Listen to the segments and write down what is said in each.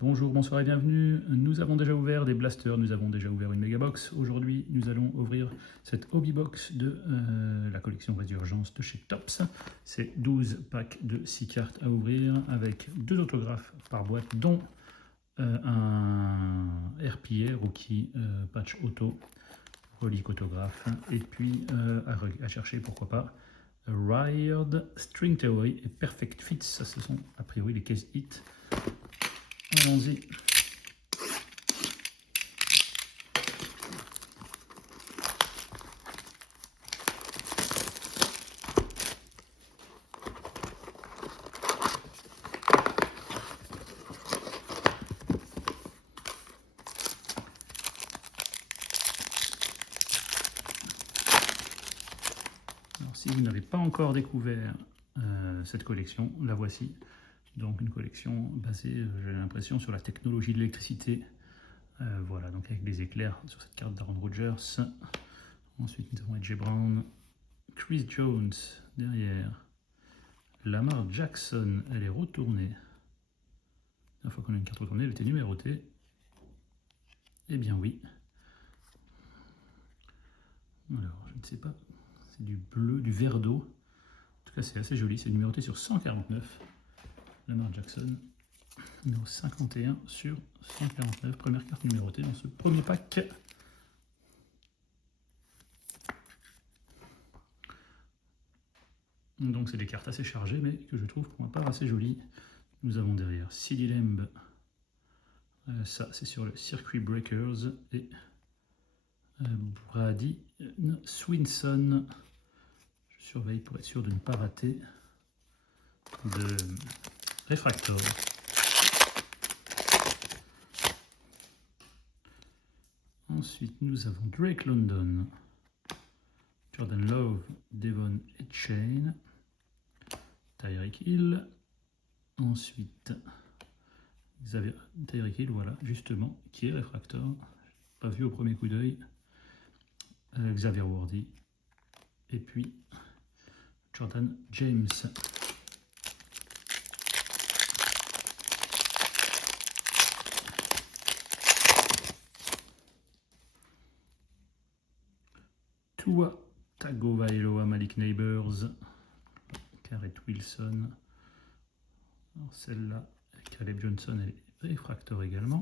Bonjour, bonsoir et bienvenue. Nous avons déjà ouvert des blasters, nous avons déjà ouvert une Megabox. Aujourd'hui, nous allons ouvrir cette Hobby Box de la collection Résurgence de chez Tops. C'est 12 packs de 6 cartes à ouvrir avec 2 autographes par boîte, dont un RPA, Rookie Patch Auto, relique autographe, et puis à chercher, pourquoi pas, Wired, String Theory et Perfect Fits. Ça, ce sont a priori les case hits. Allons-y. Alors, si vous n'avez pas encore découvert cette collection, la voici. Donc une collection basée, j'ai l'impression, sur la technologie de l'électricité. Voilà, donc avec des éclairs sur cette carte d'Aaron Rodgers. Ensuite, nous avons AJ Brown, Chris Jones derrière. Lamar Jackson, elle est retournée. La fois qu'on a une carte retournée, elle était numérotée. Eh bien oui. Alors, je ne sais pas, c'est du bleu, du vert d'eau. En tout cas, c'est assez joli, c'est numéroté sur 149. Lamar Jackson, numéro 51 sur 149, première carte numérotée dans ce premier pack. Donc c'est des cartes assez chargées, mais que je trouve pour ma part assez jolies. Nous avons derrière CeeDee Lamb, ça c'est sur le Circuit Breakers, et Brady Swinson. Je surveille pour être sûr de ne pas rater de Refractor. Ensuite, nous avons Drake London, Jordan Love, Devon Etchain, Tyreek Hill. Ensuite, Tyreek Hill, voilà, justement, qui est Refractor. Pas vu au premier coup d'œil. Xavier Worthy. Et puis, Jordan James. Tua Tagovailoa, Malik Neighbors, Garrett Wilson. Celle-là, Caleb Johnson, elle est réfractor également.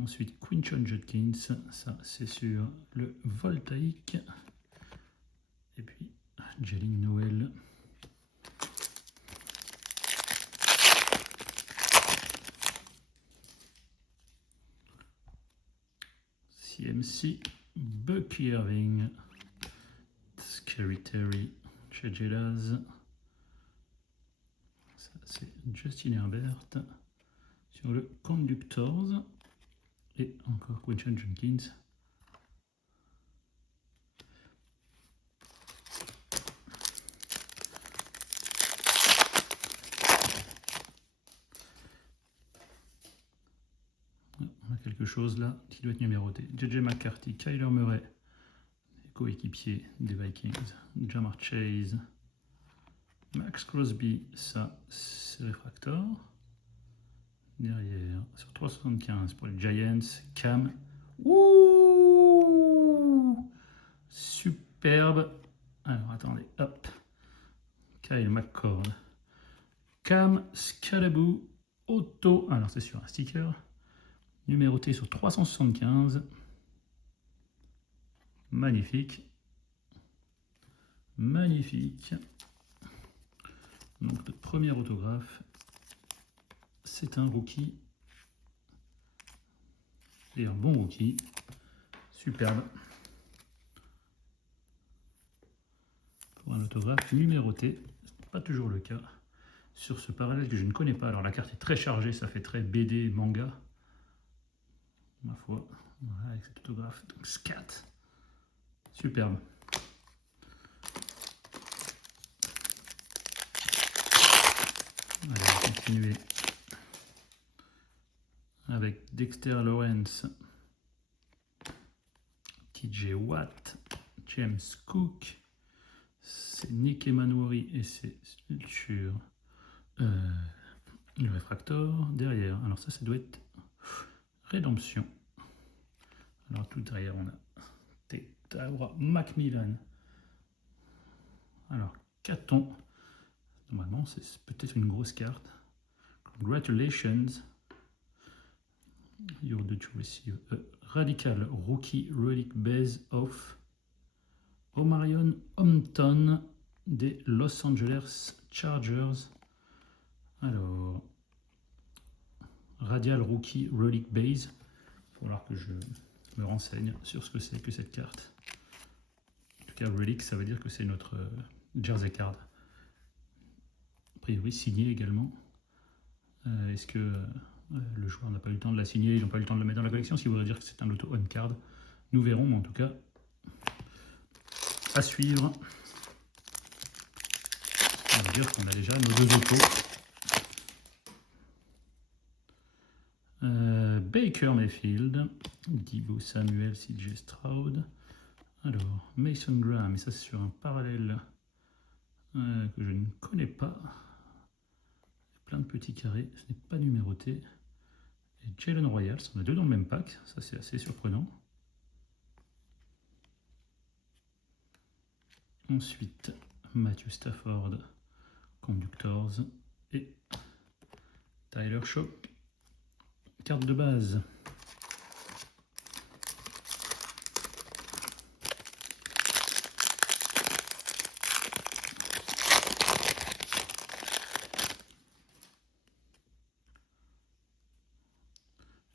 Ensuite, Quinton Judkins, ça c'est sur le voltaïque. Et puis, Jalen Noel. CMC, Bucky Irving, Scary Terry, chez Jelaz. Ça c'est Justin Herbert sur le Conductors. Et encore Quinton Judkins. On a quelque chose là qui doit être numéroté. JJ McCarthy, Kyler Murray, coéquipier des Vikings, Jamar Chase, Max Crosby, ça c'est réfractor. Derrière, sur 375 pour les Giants, Cam. Ouh, superbe. Alors attendez, hop. Kyle McCord. Cam Scalaboo Auto. Alors c'est sur un sticker. Numéroté sur 375. Magnifique. Magnifique. Donc le premier autographe, c'est un rookie. Et un bon rookie. Superbe. Pour un autographe numéroté, c'est pas toujours le cas. Sur ce parallèle que je ne connais pas. Alors la carte est très chargée, ça fait très BD, manga. Ma foi. Voilà, avec cet autographe. Donc scat. Superbe. Allez, on va continuer avec Dexter Lawrence, TJ Watt, James Cook, c'est Nick Emmanoury et c'est sur le réfractor derrière. Alors ça doit être Rédemption. Alors tout derrière, on a Tetaura Macmillan. Alors, Caton. Normalement, c'est peut-être une grosse carte. Congratulations. You're the to receive a Radical Rookie Relic Base of Omarion Hampton des Los Angeles Chargers. Alors, Radial Rookie Relic Base. Il va falloir que je me renseigne sur ce que c'est que cette carte. En tout cas, Relic, ça veut dire que c'est notre jersey card. A priori, signé également. Est-ce que le joueur n'a pas eu le temps de la signer, ils n'ont pas eu le temps de la mettre dans la collection, ce qui voudrait dire que c'est un auto on-card. Nous verrons, mais en tout cas, à suivre. On va dire qu'on a déjà nos deux autos. Baker Mayfield, Deebo Samuel, CJ Stroud. Alors, Mason Graham, et ça c'est sur un parallèle que je ne connais pas. Plein de petits carrés, ce n'est pas numéroté. Et Jalen Royals, on a deux dans le même pack, ça c'est assez surprenant. Ensuite, Matthew Stafford, Conductors, et Tyler Shock, carte de base.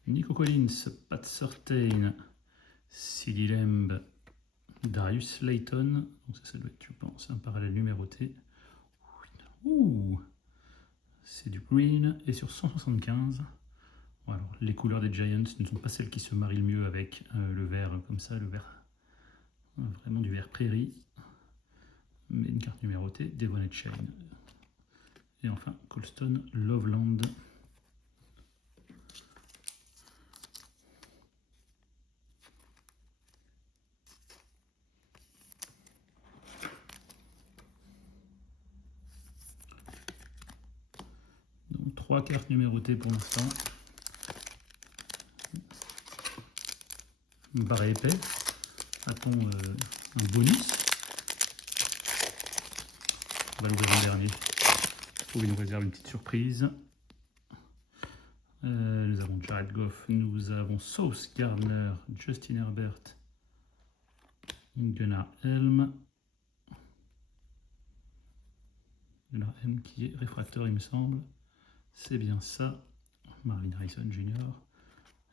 Nico Collins, Pat Surtain, CeeDee Lamb, Darius Layton. Donc ça doit être, je pense, un parallèle numéroté. Ouh, c'est du green et sur 175. Alors, les couleurs des Giants ne sont pas celles qui se marient le mieux avec le vert comme ça, le vert, vraiment du vert prairie. Mais une carte numérotée, Devon Chain. Et enfin, Colston Loveland. Donc 3 cartes numérotées pour l'instant. Barré épais. A-t-on un bonus? On va l'ouvrir en dernier. Il nous réserve une petite surprise. Nous avons Jared Goff, nous avons Sauce Gardner, Justin Herbert, Gunnar Helm. Gunnar Helm qui est réfracteur, il me semble. C'est bien ça. Marvin Harrison Jr.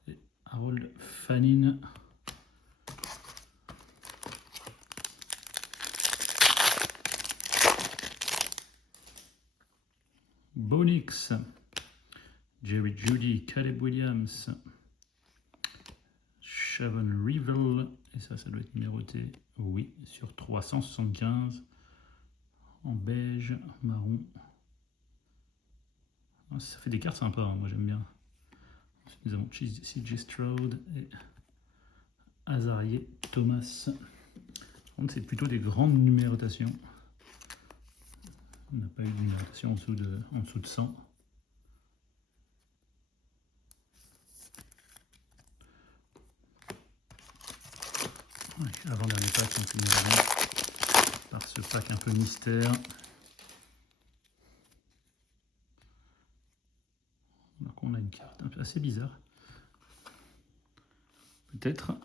et Harold Fannin. Bonix, Jerry Jeudy, Caleb Williams, Shavon Revel, et ça doit être numéroté, oui, sur 375, en beige, marron. Ça fait des cartes sympas, hein, moi j'aime bien. Ensuite, nous avons CJ Stroud et Azarie Thomas. C'est plutôt des grandes numérotations. On n'a pas eu de numérotation en dessous de 100. Ouais, avant-dernier pack, on finit par ce pack un peu mystère. Donc on a une carte un peu assez bizarre. Peut-être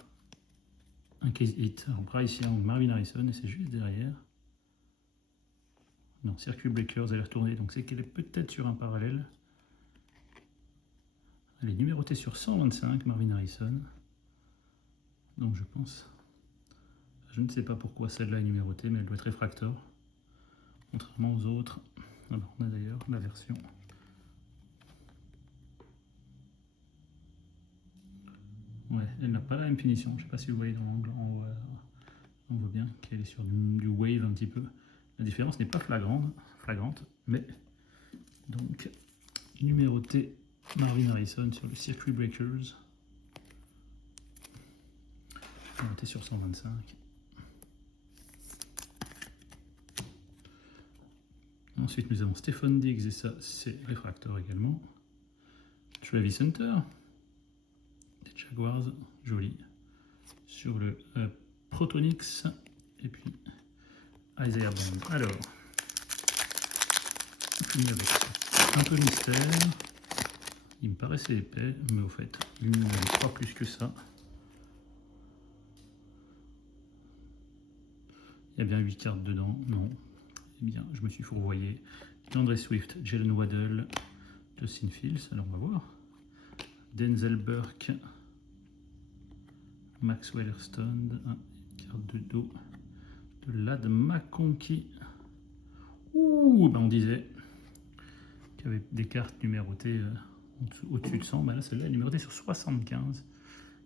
un case hit. On prend ici en Marvin Harrison et c'est juste derrière. Non, Circuit Breakers, elle est retournée, donc c'est qu'elle est peut-être sur un parallèle. Elle est numérotée sur 125, Marvin Harrison. Donc je pense... Je ne sais pas pourquoi celle-là est numérotée, mais elle doit être réfractor. Contrairement aux autres. Alors, on a d'ailleurs la version. Ouais, elle n'a pas la même finition. Je ne sais pas si vous voyez dans l'angle en haut. On voit bien qu'elle est sur du wave un petit peu. La différence n'est pas flagrante, mais donc numéroté Marvin Harrison sur le Circuit Breakers. Numéroté sur 125. Ensuite, nous avons Stephen Diggs, et ça, c'est réfracteur également. Travis Hunter, des Jaguars, joli. Sur le Protonix, et puis Isaiah Bond. Alors, on finit avec un peu de mystère. Il me paraissait épais, mais au fait, il ne l'est pas plus que ça. Il y a bien 8 cartes dedans, non. Eh bien, je me suis fourvoyé. DeAndre Swift, Jalen Waddle, Justin Fields, alors on va voir. Denzel Burke, Maxwell Erston, carte de dos de Ladd McConkey. Ouh, ben on disait qu'il y avait des cartes numérotées au-dessus de 100. Ben là, celle-là est numérotée sur 75.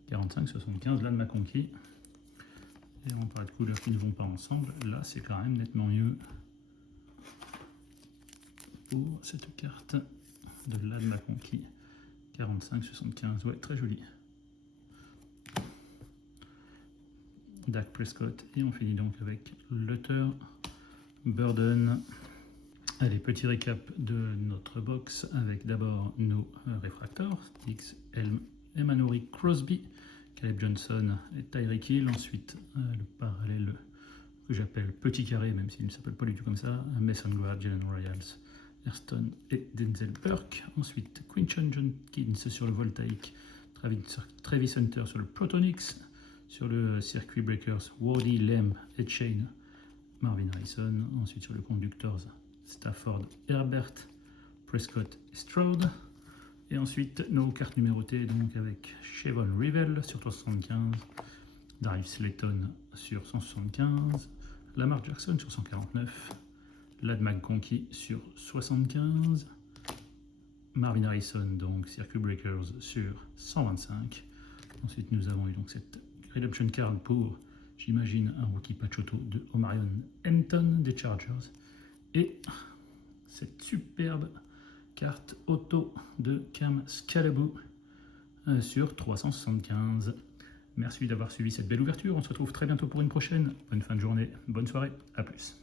45, 75, Ladd McConkey. Et on parle de couleurs qui ne vont pas ensemble. Là, c'est quand même nettement mieux pour cette carte de Ladd McConkey. 45, 75, ouais, très joli. Dak Prescott, et on finit donc avec Luther Burden. Allez, petit récap de notre box avec d'abord nos réfracteurs, X, Elm, Emmanuel Crosby, Caleb Johnson et Tyreek Hill. Ensuite, le parallèle que j'appelle petit carré, même s'il ne s'appelle pas du tout comme ça, Mason Graham, Jalen Royals, Erston et Denzel Burke. Ensuite, Quinton Jenkins sur le Voltaïque, Travis Hunter sur le Protonix. Sur le Circuit Breakers, Wody, Lem et Shane, Marvin Harrison. Ensuite sur le Conductors, Stafford, Herbert, Prescott et Stroud. Et ensuite nos cartes numérotées, donc avec Chevon Rivell sur 375, Darius Slayton sur 175, Lamar Jackson sur 149, Ladd McConkey sur 75, Marvin Harrison, donc Circuit Breakers sur 125. Ensuite nous avons eu donc cette Redemption Card pour, j'imagine, un rookie Pachoto de Omarion Hampton des Chargers. Et cette superbe carte auto de Cam Scalaboo sur 375. Merci d'avoir suivi cette belle ouverture. On se retrouve très bientôt pour une prochaine. Bonne fin de journée, bonne soirée, à plus.